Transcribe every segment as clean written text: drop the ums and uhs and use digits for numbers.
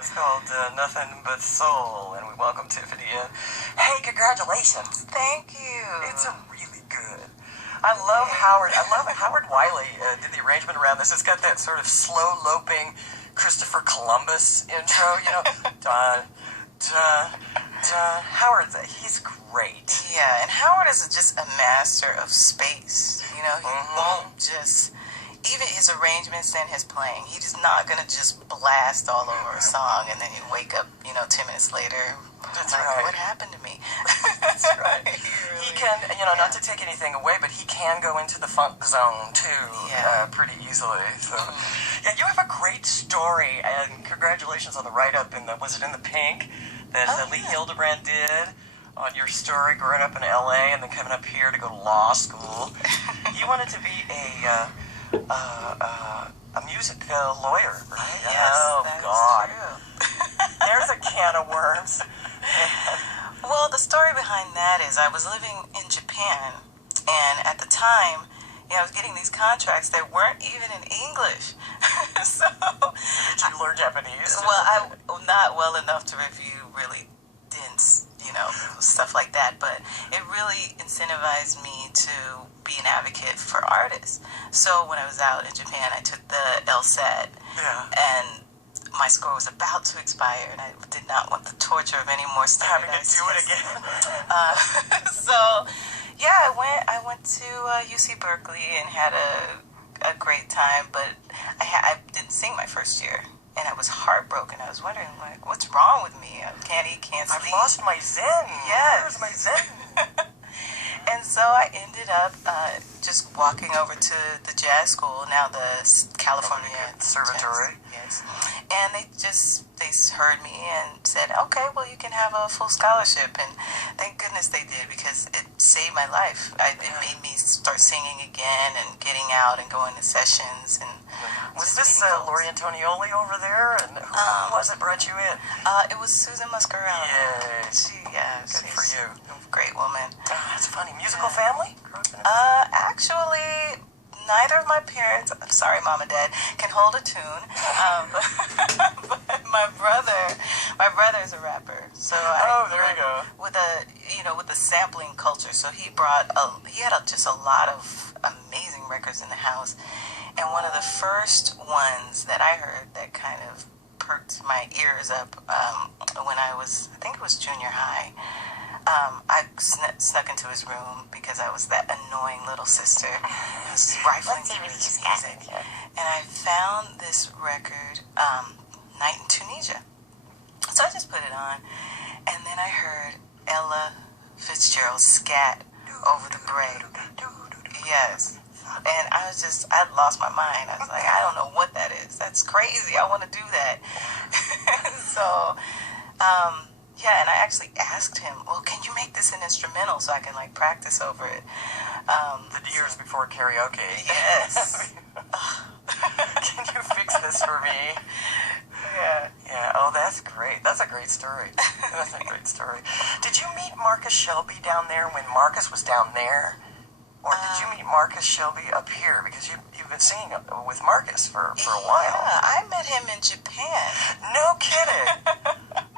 It's called Nothing But Soul, and we welcome Tiffany in. Hey, congratulations! Thank you. It's a really good. I love Howard. I love Howard Wiley did the arrangement around this. It's got that sort of slow loping Christopher Columbus intro, you know. Dun, dun, dun. Howard, he's great. Yeah, and Howard is just a master of space. You know, he won't just, even his arrangements and his playing, he's not going to just blast all over a song and then you wake up, 10 minutes later. That's like, right. What happened to me? That's right. He can, not to take anything away, but he can go into the funk zone too, pretty easily. So, yeah, you have a great story, and congratulations on the write-up in was it in the Pink that Lee Hildebrand did on your story growing up in L.A. and then coming up here to go to law school. You wanted to be a music lawyer, right? Yes, oh that God, is true. There's a can of worms. Well, the story behind that is I was living in Japan, and at the time, I was getting these contracts that weren't even in English. So, did you learn Japanese? Well, I'm not well enough to review really dense, stuff like that, but it really incentivized me to be an advocate for artists. So when I was out in Japan, I took the LSAT, and my score was about to expire, and I did not want the torture of any more standardized having to do it again. So, yeah, I went to UC Berkeley and had a great time, but I didn't sing my first year. And I was heartbroken. I was wondering, like, what's wrong with me? I can't eat, can't sleep. I've lost my zen. Yes. Where's my zen? And so I ended up just walking over to the jazz school, now the California Conservatory. Yes. And they heard me and said, okay, well, you can have a full scholarship. And thank goodness they did, because it saved my life. It made me start singing again and getting out and going to sessions. And was this Lori Antonioli over there? And who was it brought you in? It was Susan Muscarella. Yay. Good for you. Great woman. That's funny. Musical family? Actually, neither of my parents, I'm sorry, Mom and Dad, can hold a tune. But my brother is a rapper. So there you go. With the sampling culture. So he had just a lot of amazing records in the house. And one of the first ones that I heard that kind of perked my ears up when I think it was junior high. I snuck into his room because I was that annoying little sister who was rifling through his music. And I found this record, Night in Tunisia. So I just put it on, and then I heard Ella Fitzgerald's Scat over the break. Yes. And I lost my mind. I was like, I don't know what that is. That's crazy. I want to do that. So, and I actually asked him, well, can you make this an instrumental so I can, practice over it? The years before karaoke. Yes. Can you fix this for me? Yeah. Oh, that's great. That's a great story. That's a great story. Did you meet Marcus Shelby down there when Marcus was down there? Or did you meet Marcus Shelby up here? Because you've been singing with Marcus for a while. Yeah, I met him in Japan. No kidding.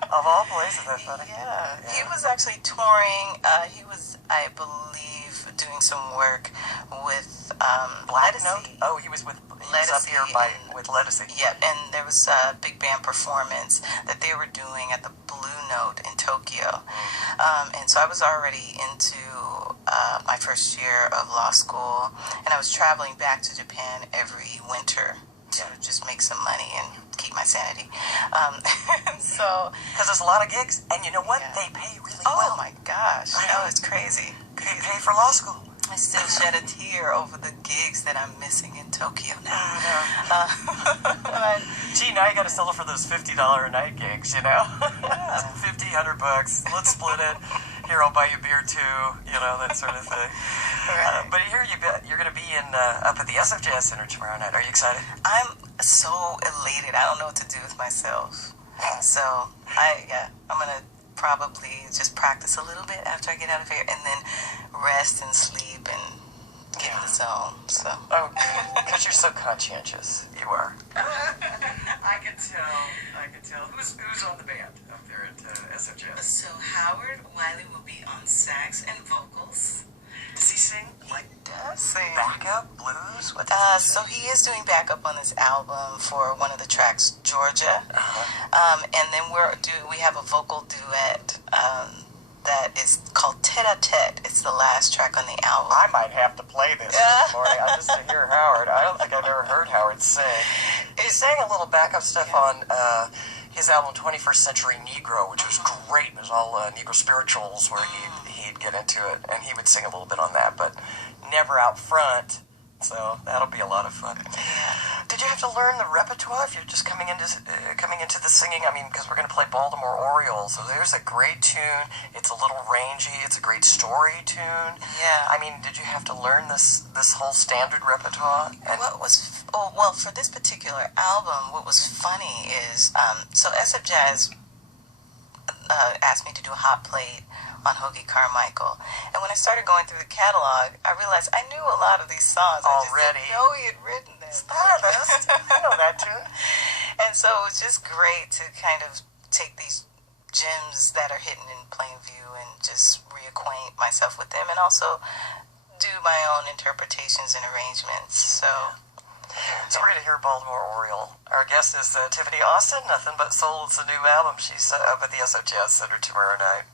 Of all places, that's funny. Yeah. He was actually touring. He was, I believe, doing some work with Ledisi. Oh, he was up here with Ledisi. Yeah, and there was a big band performance that they were doing at the Blue Note in Tokyo. And so I was already into my first year of law school, and I was traveling back to Japan every winter to just make some money and keep my sanity. So, because there's a lot of gigs, and you know what? They pay really well. Oh my gosh! It's crazy. Could you pay for law school? I still shed a tear over the gigs that I'm missing in Tokyo now. Gee, now you got to settle for those $50 a night gigs, Yeah. $50, $100. Let's split it. Here, I'll buy you beer too. That sort of thing. Right. But here you're going to be up at the SF Jazz Center tomorrow night. Are you excited? I'm so elated. I don't know what to do with myself. So I'm going to probably just practice a little bit after I get out of here, and then rest and sleep and get in the zone. So. Oh, because you're so conscientious. You are. I can tell. I can tell. Who's on the band up there at SFJS? So Howard Wiley will be on sax and vocals. Does he sing? He does sing. Backup, blues? What So he is doing backup on this album for one of the tracks, Georgia. And then we have a vocal duet that is called Tête-à-Tête. It's the last track on the album. I might have to play this morning. I just to hear Howard. I don't think I've ever heard Howard sing. He sang a little backup stuff on his album 21st Century Negro, which was great. It was all Negro spirituals where he'd get into it, and he would sing a little bit on that, but never out front. So that'll be a lot of fun. Did you have to learn the repertoire if you're just coming into the singing? I mean, because we're going to play Baltimore Orioles, so there's a great tune. It's a little rangy. It's a great story tune. Yeah. I mean, did you have to learn this whole standard repertoire? And for this particular album, what was funny is, so SF Jazz asked me to do a hot plate on Hoagie Carmichael. And when I started going through the catalog, I realized I knew a lot of these songs. Already. I just didn't know he had written them. Stardust. I know that tune. And so it was just great to kind of take these gems that are hidden in plain view and just reacquaint myself with them, and also do my own interpretations and arrangements. So we're going to hear Baltimore Oriole. Our guest is Tiffany Austin. Nothing But Soul is the new album. She's up at the SF Jazz Center tomorrow night.